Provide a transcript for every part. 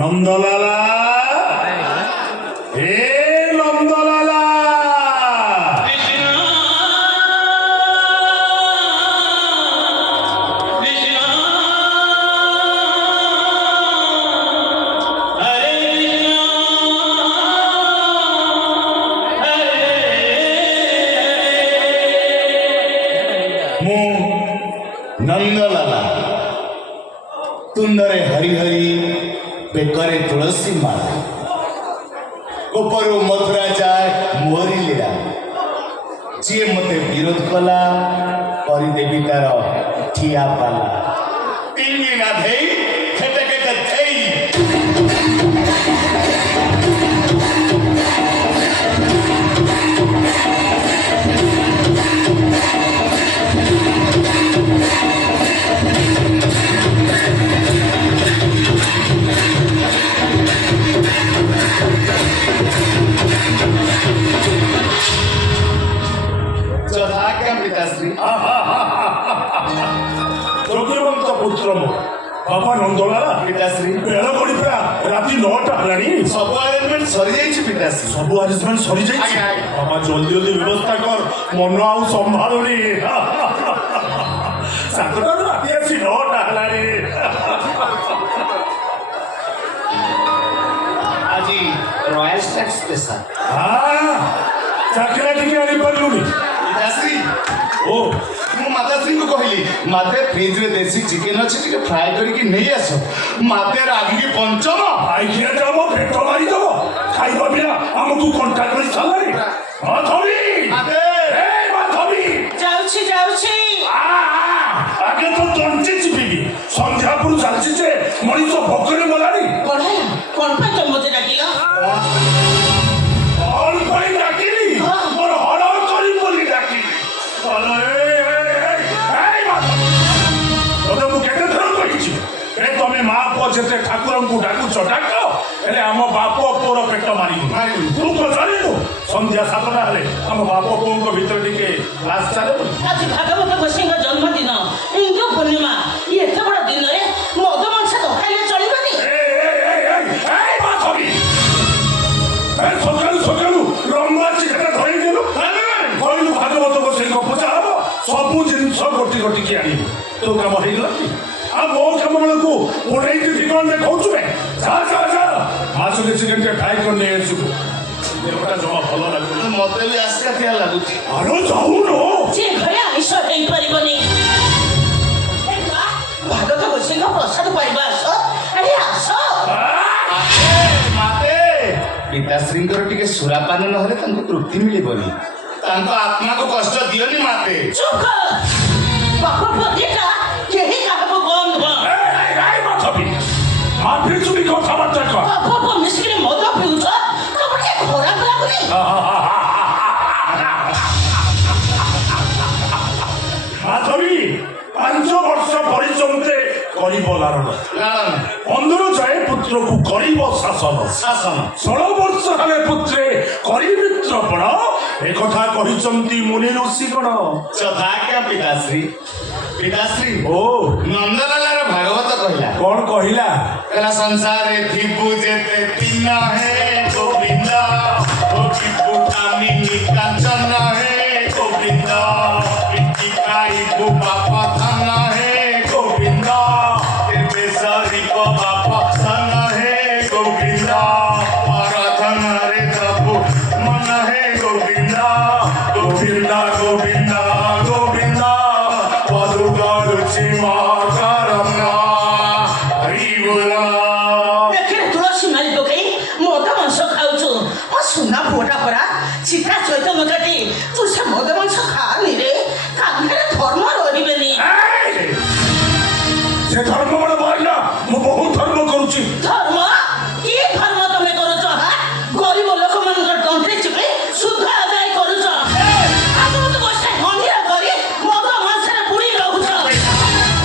নন্দলালা হে নন্দলালা नंदलाला तुंदरे हरि हरि बेकरे तुलसी माला गोपरू मथुरा जाए मोहरी लीला जी मते विरोध कला देवी तार ठिया पाला तीन गाधे खेते खेते थई पुत्र बाबा नंदलाला पिताश्री बेल गड़ी पूरा राति 9टा हलानी सब अरेंजमेंट सरी जाइछि पिताश्री सब अरेंजमेंट सरी जाइछि बाबा जल्दी जल्दी व्यवस्था कर मन आउ संभालुनी 7टा राति आसी 9टा हलानी आज रॉयल स्टैक्स स्पेशल हां चाकरा टिके आनी परलुनी पिताश्री ओ मु माताश्री को कहली माते फ्रिज रे देसी चिकन अछि टिके फ्राई करी कि नहीं आसो माते रागी की पंचम आई किया जाबो पेट मारी दबो खाइबो बिना हमकु कांटेक्ट करी छलानी माधवी माते ए माधवी जाउछि आगे तो तंचे चिपिबी संध्या पुरु चालछि जे मଣିଷ भोकरे मलानी कोन पे तुम मुझे डाकिला और कोई डाकिली मोर हड़ा करी बोली डाकिली अरे मु केते थर कहिछि ए तमे मां पो जेते ठाकुरन को डाकु चटाक एले हम बाप पोर पेट मारी तू को जानिनु संध्या 7टा हले हम बाप पोन को भीतर टिके क्लास चाले आज भागवत गोसिंग जन्मदिन इंदु पूर्णिमा ये एते बड़ दिन रे मद मांस तो खाइले चलिबनी ए माधवी ए सकालु रंगा चिकन धरि देलु कहलु भागवत गोसिंग पूजा हबो सबु जिंस गोटी गोटी के आनी तो काम हो गला आ मो काम को उड़ाई के ठिकान में कहू छे जा माछ के चिकन के फ्राई करने आसु देवटा जमा भलो लागु मते भी आस्का थिया लागुची आरो जाऊ नो जे घरे आइसो हेई परिबनी ए बा भागवत गोसिंग प्रसाद पाइबा आसो अरे आसो माते पिताश्री टिके सुरापान न होले तंको तृप्ति मिलिबनी तांको आत्मा को कष्ट दियोनी माते चुप बाप पतिका केही काहबो बंद हो ए माधवी आ फिर चुमी को खबर तक बाप मिस्त्री मद पिउछ तब के घोड़ा लागुनी माधवी 5 वर्ष परिचमते करिब लारण 15 जाए पुत्र को करिब शासन 16 वर्ष हले पुत्रे करि मित्र पण ए कथा कहिचंती मुनि ऋषि गण चथा क्या पिताश्री ओ नंदलाला रे भागवत कहला कौन कहिला कहला संसारे थिबु जेते तीन है गोविंद ओ थिबु कामिनी कांचन है गोविंद इतिकाई को बाप धन है गोविंद तेरे सरी को बाप धन है गोविंद आराधन रे प्रभु मन है गोविंद गोविंद गोविंद गोविंद पदुगरुचि माकरना हरि बोला देखिए तुलसी मारी पकई मद मांस खाउछु ओ सुना पोटा परा चिका चैतन्य काटी तू से मद मांस खानी रे काघरे धर्म रहिबेनी से धर्म बड़ बाइला मु बहुत धर्म करूची धर्म की धर्म तमे करूछ हा गरीब लोक मानकर टंटे चिपे शुद्ध आदाय करूछ आज मत गोष्ठा मंदिर करी मद मांस रे पुरी रहूछ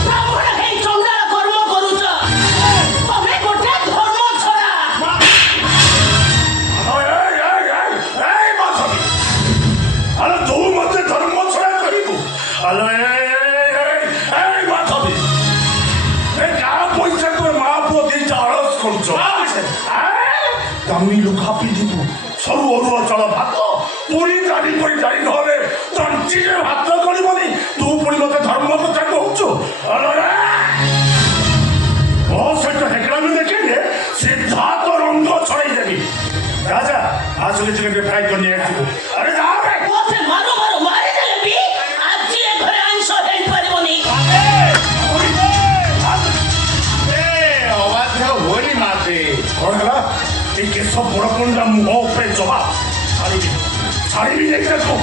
ब्राह्मण हे चंडाल कर्म करूछ तमे गोटे धर्म छोड़ा ए माधवी अरे तू मते धर्म छोड़ा कहिबू अरे ए माधवी ए का पैसा तो मां पो दी चाळस करछ দামি লুকা পিন্ধিবু সরু অরুয়া চালা ভাত পুরি দাড়ি পরি দাড়ি নহলে তঞ্চিরে ভাত কৰিবনি তু পুরি মতে ধর্ম কথা কହୁଛୁ ମୋ ସହିତ ହେକରାମି ଦେଖେଇଲେ ସିଧା ତ ରଙ୍ଗ ଛଡ଼େଇ ଦେବି ରାଜା ଆସିଲେ ଚିକେନ ଫ୍ରାଏ କରି ନେଇ ଆସିବୁ ଆରେ ଯା ରେ ମୋତେ ମାରୁ ମାରୁ ମାରିଦେଲେ ବି ଆଜି ଏ ଘରେ ଆଇଁଷ ହେଇପାରିବନି। ଅବାଧ୍ୟ ହୁଅନି ମାତେ। କ'ଣ ହେଲା এই କେଶ ବଡ଼ପଣ୍ଡା ମୁହଁ ଉପରେ ଜମା ଛାଡ଼ିବି ନେଇ ଦେଖୁ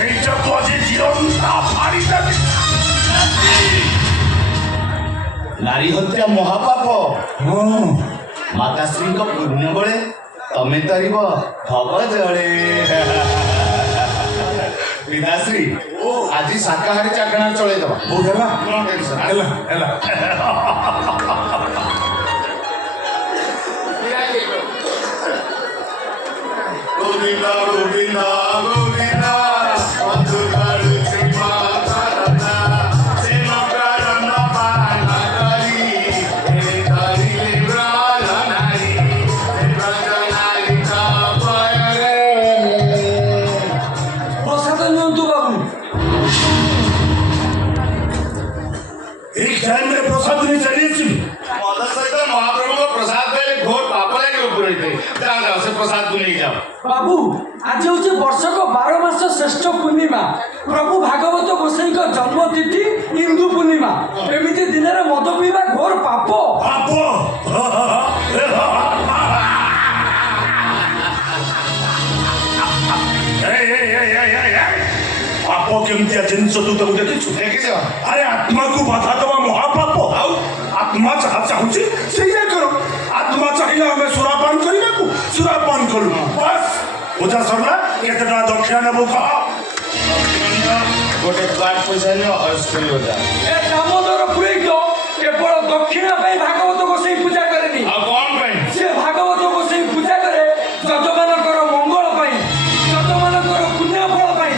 এইଟାକୁ ଆଜି ଜିଅନ୍ତା ଫାଡ଼ିଦେବି ନାରୀ ହତ୍ୟା ମହାପାପ। ମାତାଶ୍ରୀଙ୍କ ପୁଣ୍ୟ ବଳେ ତମେ ତରିବ ଭବ ଜଳେ। ପିତାଶ୍ରୀ ଆଜି ଶାକାହାରୀ ଚାକଣା ଚଳେଇଦବା। ବହୁତ ହେଲା କ'ଣ ଟେନସନ୍? ହେଲା ହେଲା ଗୋବିନ୍ଦ ଗୋବିନ୍ଦ ଗୋବିନ୍ଦ ବନ୍ଧୁ କାଢୁଛି ମାତା ସେ ମକରନ୍ଦ ପାନ କରି ହେ ଧରିଲେ ବ୍ରଜ ନାରୀ ସେ ବ୍ରଜ ନାରୀ କପରେ। ପ୍ରସାଦ ନିଅନ୍ତୁ ବାବୁ। এই টাইমରେ ପ୍ରସାଦ ନେଇ ଚାଲି ଆସିବି ମଦ ସହିତ ମହାପ୍ରଭୁଙ୍କ ପ୍ରସାଦ ପାଇଲେ ଘୋର ପାପ ଲାଗିବ ପୁରୋହିତ। ଯାଅ ଯାଅ ସେ ପ୍ରସାଦକୁ ନେଇଯାଅ। ବାବୁ ଆଜି ହଉଛି ବର୍ଷକ 12 ମାସ ଶ୍ରେଷ୍ଠ ପୂର୍ଣ୍ଣିମା। ପ୍ରଭୁ ଭାଗବତ ଗୋସାଇଙ୍କ ଜନ୍ମ ତିଥି ଇନ୍ଦୁ ପୂର୍ଣ୍ଣିମା। ଏମିତି ଦିନରେ ମଦ ପିଇବା ଘୋର ପାପ। ପାପ ପାପ କେମିତିଆ ଜିନିଷ ତୁ ତାକୁ ଦେଖିଛୁ ଦେଖିଛ? ଆରେ ଆତ୍ମାକୁ ବାଧା ଦେବା ମହାପାପ ଆଉ ଆତ୍ମା ଯାହା ଚାହୁଁଛି ସେଇଆ କର ଆତ୍ମା ଚାହିଁଲେ ଆମେ ସୁରାପାନ କରିବାକୁ ସୁରାପାନ କଲୁ ବାସ୍ ପୂଜା ସରିଲା କେତେ ଟଙ୍କା ଦକ୍ଷିଣା ନେବୁ କହ ଗୋଟେ ପ୍ଲାଟ୍ ପଇସା ନିଅ ଅସ୍ତ୍ରୀ ଓଦା। ଏ ଦାମୋଦର ପୁରୋହିତ କେବଳ ଦକ୍ଷିଣା ପାଇଁ ଭାଗବତ ଗୋସାଇ ପୂଜା କରେନି। ଆଉ କ'ଣ ପାଇଁ? ସେ ଭାଗବତ ଗୋସାଇ ପୂଜା କରେ ଯଜମାନଙ୍କର ମଙ୍ଗଳ ପାଇଁ, ଯଜମାନଙ୍କର ପୁଣ୍ୟ ଫଳ ପାଇଁ,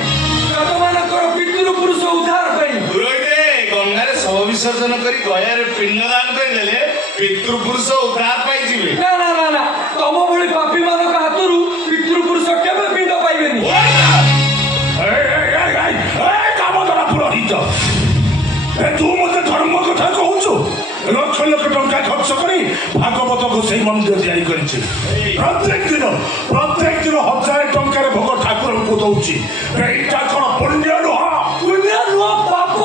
ଯଜମାନଙ୍କର ପିତୃ ପୁରୁଷ ଉଦ୍ଧାର ପାଇଁ। ପୁରୋହିତ ଗଙ୍ଗାରେ ଶବ ବିସର୍ଜନ କରି ଗୟାରେ ପିଣ୍ଡଦାନ କରିଦେଲେ ପିତୃପୁରୁଷ ଉଦ୍ଧାର ପାଇଯିବେ। ନା ନା ନା ନା ତମ ଭଳି ପାପୀ ମାନଙ୍କ ହାତରୁ ପିତୃ ପୁରୁଷ କେବେ ପିଣ୍ଡ ପାଇବେନି। କାମଧରା ପୁରୋହିତ ତୁ ମତେ ଧର୍ମ କଥା କହୁଛୁ ଲକ୍ଷ ଲକ୍ଷ ଟଙ୍କା ଖର୍ଚ୍ଚ କରି ଭାଗବତ ଗୋସାଇ ମନ୍ଦିର ତିଆରି କରିଛି ପ୍ରତ୍ୟେକ ଦିନ 1000 ଟଙ୍କାରେ ଭୋଗ ଠାକୁରଙ୍କୁ ଦଉଛି ଏଇଟା କ'ଣ ପୁଣ୍ୟ ନୁହଁ ପୁଣ୍ୟ ନୁହଁ ପାପ।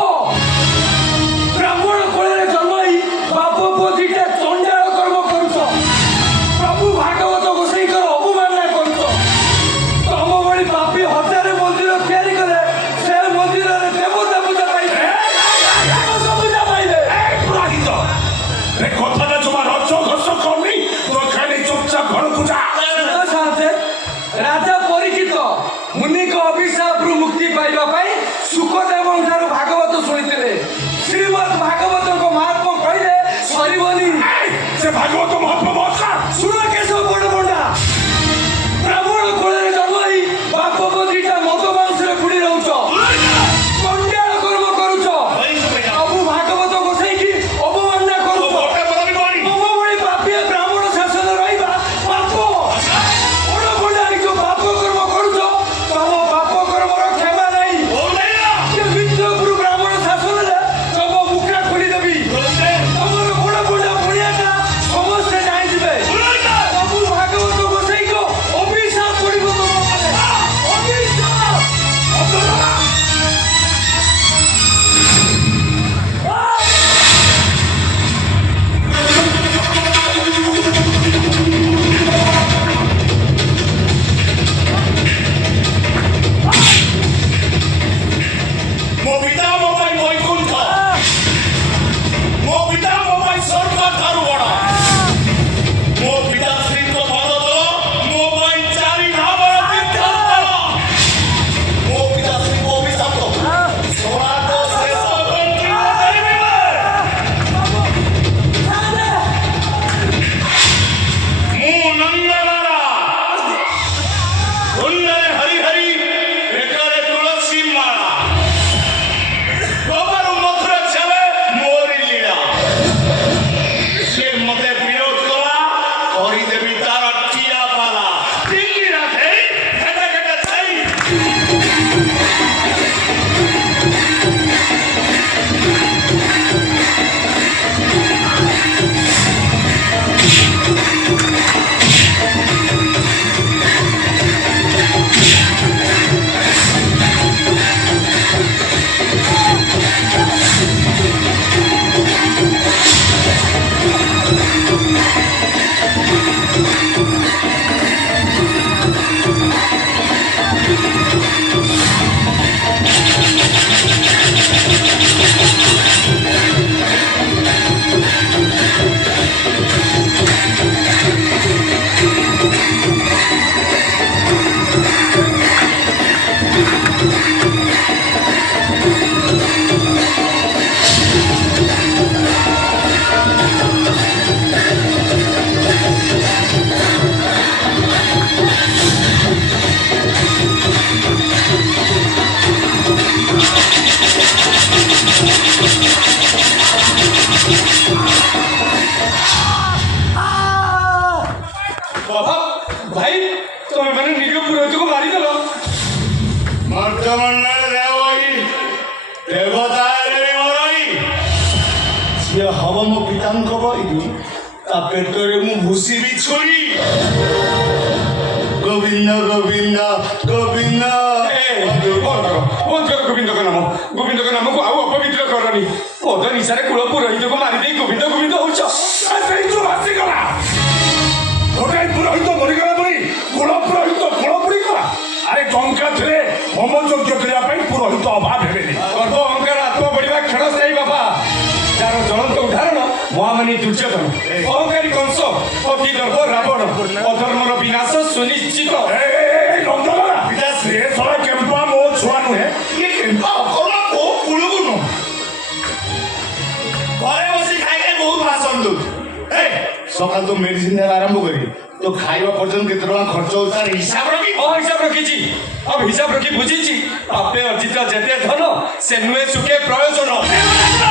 ବ୍ରାହ୍ମଣ କୋଳରେ ଜନ୍ମ ହେଇ ବାପ ପୁଅ ଦିଟା ଚଣ୍ଡାଳ କର୍ମ କରୁଛ। ପ୍ରଭୁ ଭାଗବତ ଗୋସାଇଙ୍କର ଅବମାନନା କରୁଛ। ତମ ଭଳି ପାପୀ 1000 ମନ୍ଦିର ତିଆରି କଲେ ସେ ମନ୍ଦିରରେ ଦେବତା ପୂଜା ପାଇବେ, ଦେବତା ପୂଜା ପାଇବେ। ପୁରୋହିତ ଏ କଥାଟା ଜମା ରଚ ଘଷ କମି ତ ଖାଲି ଚୁପଚାପ ଘରକୁ ଯା ରାଜା ପରିଚିତ ମୁନିଙ୍କ ଅଭିଶାପରୁ ମୁକ୍ତି ପାଇବା ପାଇଁ ପୁରୋହିତକୁ ମାରିଦେଲ। ମର୍ତ୍ତମଣ୍ଡଳ ଦେବଇ ଦେବତା ମରଇ ସିଏ ହବ ମୋ ପିତାଙ୍କ ବହି ତା ପେଟରେ ମୁଁ ଭୁଷିବି ଛୁରୀ। ଗୋବିନ୍ଦ ଗୋବିନ୍ଦ ଗୋବିନ୍ଦ ଗୋବିନ୍ଦଙ୍କ ନାମକୁ ଆଉ ଅପବିତ୍ର କରନି। ମଦ ନିଶାରେ କୁଳ ପୁରୋହିତକୁ ମାରିଦେଇ ଗୋବିନ୍ଦ ଗୋବିନ୍ଦ ହଉଛ। ସେଇଠୁ ଆସିଗଲା ଗୋଟାଏ ପୁରୋହିତ ମରିଗଲା ବୋଲି କୁଳ ପୁରୋହିତ କୁଳ ପୁରିଗଲା। ଆରେ ଟଙ୍କା ଥିଲେ ହୋମ ଯଜ୍ଞ କରିବା ପାଇଁ ପୁରୋହିତ ଅଭାବ ହେବେନି। ଗର୍ବ ଅହଙ୍କାର ଆତ୍ମ ବଢିବା କ୍ଷଣସ୍ଥାୟୀ ବାପା। ଯାହାର ଜ୍ୱଳନ୍ତ ଉଦାହରଣ ମହାମାନି ଦୁର୍ଯ୍ୟୋଧନ, ଅହଙ୍କାରୀ କଂସ, ଅତି ଦର୍ଭ ରାବଣ, ଅଧର୍ମର ବିନାଶ ସୁନିଶ୍ଚିତ। ନନ୍ଦଲାଲା ସେ ଶଳା କେମ୍ପା ମୋ ଛୁଆ ନୁହେଁ। ଇଏ କେମ୍ପା ଅକର୍ମା କୋଉ କୁଳକୁ ନୁହଁ। ଘରେ ବସି ଖାଇ ଖାଇ ବହୁତ ଭାଷଣ ଦଉଛୁ। ସକାଳୁ ତ ମେଡିସିନ ଆରମ୍ଭ କରି তো ଖାଇବା ପର୍ଯ୍ୟନ୍ତ କେତେ ଟଙ୍କା ଖର୍ଚ୍ଚ ହଉଛି ତାର ହିସାବ ରଖି ହିସାବ ରଖିଛି। ଆଉ ହିସାବ ରଖି ବୁଝିଛି ପାପେ ଅର୍ଜିତ ଯେତେ ଧନ ସେ ନୁହେଁ ସୁଖେ ପ୍ରୟୋଜନ।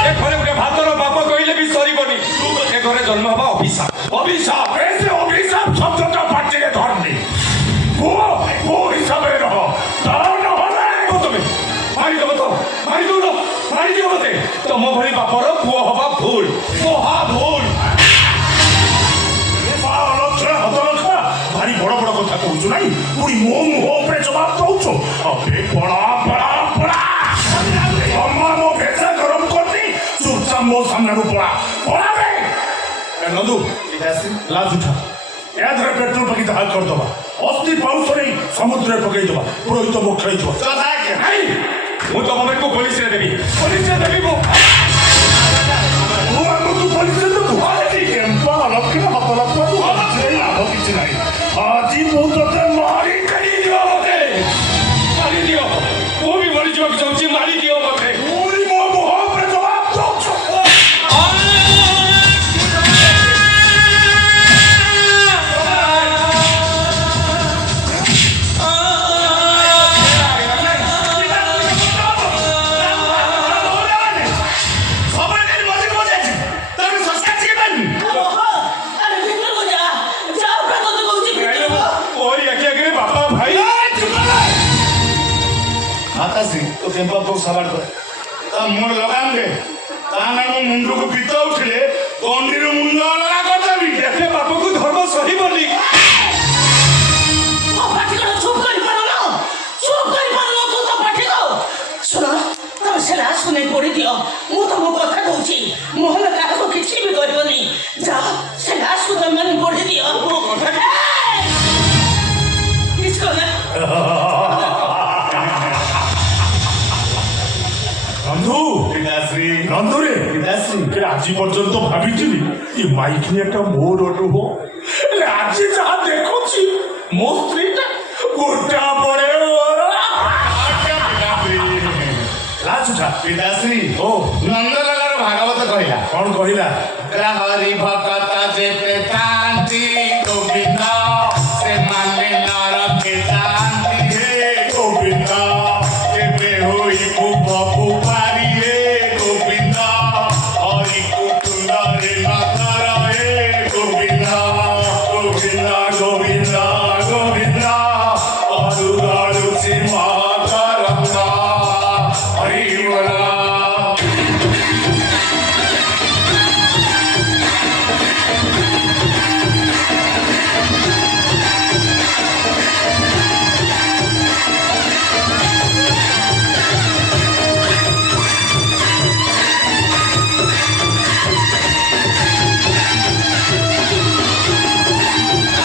ଏ ଘରେ ଗୋଟେ ଭାତର ବାପ କହିଲେ ବି ସରିବନି। ଏ ଘରେ ଜନ୍ମ ହବା ଅଭିଶାପ। ଅଭିଶାପ ସେ ଅଭିଶାପ ଶବ୍ଦଟା ପାଟିରେ ଧରନି। ପୁଅ ପୁଅ ହିସାବରେ ରହ ନହେଲେ ତମେ ମାରିଦେବ ତ ମାରିଦଉନ ମାରିଦିଅ ମତେ। ତମ ଭଳି ବାପର ପୁଅ ହବା ଭୁଲ, ମହା ଭୁଲ। ଭାରି ବଡ ବଡ କଥା କହୁଛୁ ନାଇଁ ପୁଣି ମୋ ମୁହଁ ଉପରେ ଜବାବ ଦଉଛୁ। ପଳା ପଳା ପଳା ମୋ ଭେସା ଗରମ କରିନି ଚୁପଚାପ ମୋ ସାମ୍ନାରୁ ପଳା ପଳା ବେ। ନନ୍ଦୁ ଲାଜ ଉଠା ଏହା ଦ୍ୱାରା ପେଟ୍ରୋଲ ପକେଇ ଦାହ କରିଦବା। ଅସ୍ଥି ପାଉଛ ନେଇ ସମୁଦ୍ରରେ ପକେଇଦବା। ପୁରୋହିତ ମୋକ୍ଷ ହେଇଯିବ। ମୁଁ ତମକୁ ପୋଲିସରେ ଦେବି, ପୋଲିସରେ ଦେବି। ମୁଁ ଆମକୁ ପୋଲିସରେ ଦେବୁ। କେମ୍ପା ଲକ୍ଷ୍ୟ ହାତ ଲାଭ କିଛି ନାହିଁ। ଆଜି ମୁଁ ତତେ ମାରିଦିଅ ମତେ, ମାରିଦିଅ। ମୁଁ ବି ମରିଯିବାକୁ ଚାହୁଁଛି, ମାରିଦିଅ ମତେ। ପୁଣି ମୋ ମୁହଁ ଉପରେ ଜବାବ ଦଉଛୁ। ମାତାଶ୍ରୀ ତ କେମ୍ପା ପୋକ ସବାଟ କରେ ତା ମୁହଁ ଲଗାମ ଦେ ତା ନା ମୋ ମୁଣ୍ଡକୁ ପିତ ଉଠିଲେ ଗଣ୍ଡିରୁ ମୁଣ୍ଡ ଅଲଗା କରିଦେବି। ଏତେ ବାପକୁ ଧର୍ମ ସହିବନି। ଚୁପ୍ କରିପାରୁନ ତୁ ତ ପାଟି କର। ଶୁଣ ତମେ ସେ ଲାଶକୁ ନେଇ ପୋଡ଼ି ଦିଅ। ମୁଁ ତମ କଥା କହୁଛି ମୋହନ କାହାକୁ କିଛି ବି କରିବନି। ଯାଅ ସେ ଲାଶକୁ ତମେ ମାନେ ପୋଡ଼ି ଦିଅ। କିଛି କଲେ ନନ୍ଦୁରେ ଆଜି ପର୍ଯ୍ୟନ୍ତ ଭାବିଥିଲି ଏ ମାଇକିନିଆଟା ମୋର ନୁହଁ। ହେଲେ ଆଜି ଯାହା ଦେଖୁଛି ମୋ ସ୍ତ୍ରୀଟା ଗୋଟା ପରେ ପିତାଶ୍ରୀ ଓ ନନ୍ଦଲାଲାର ଭାଗବତ କହିଲା। କଣ କହିଲା? ଗ୍ରାହରି ଭକତ ଯେତେ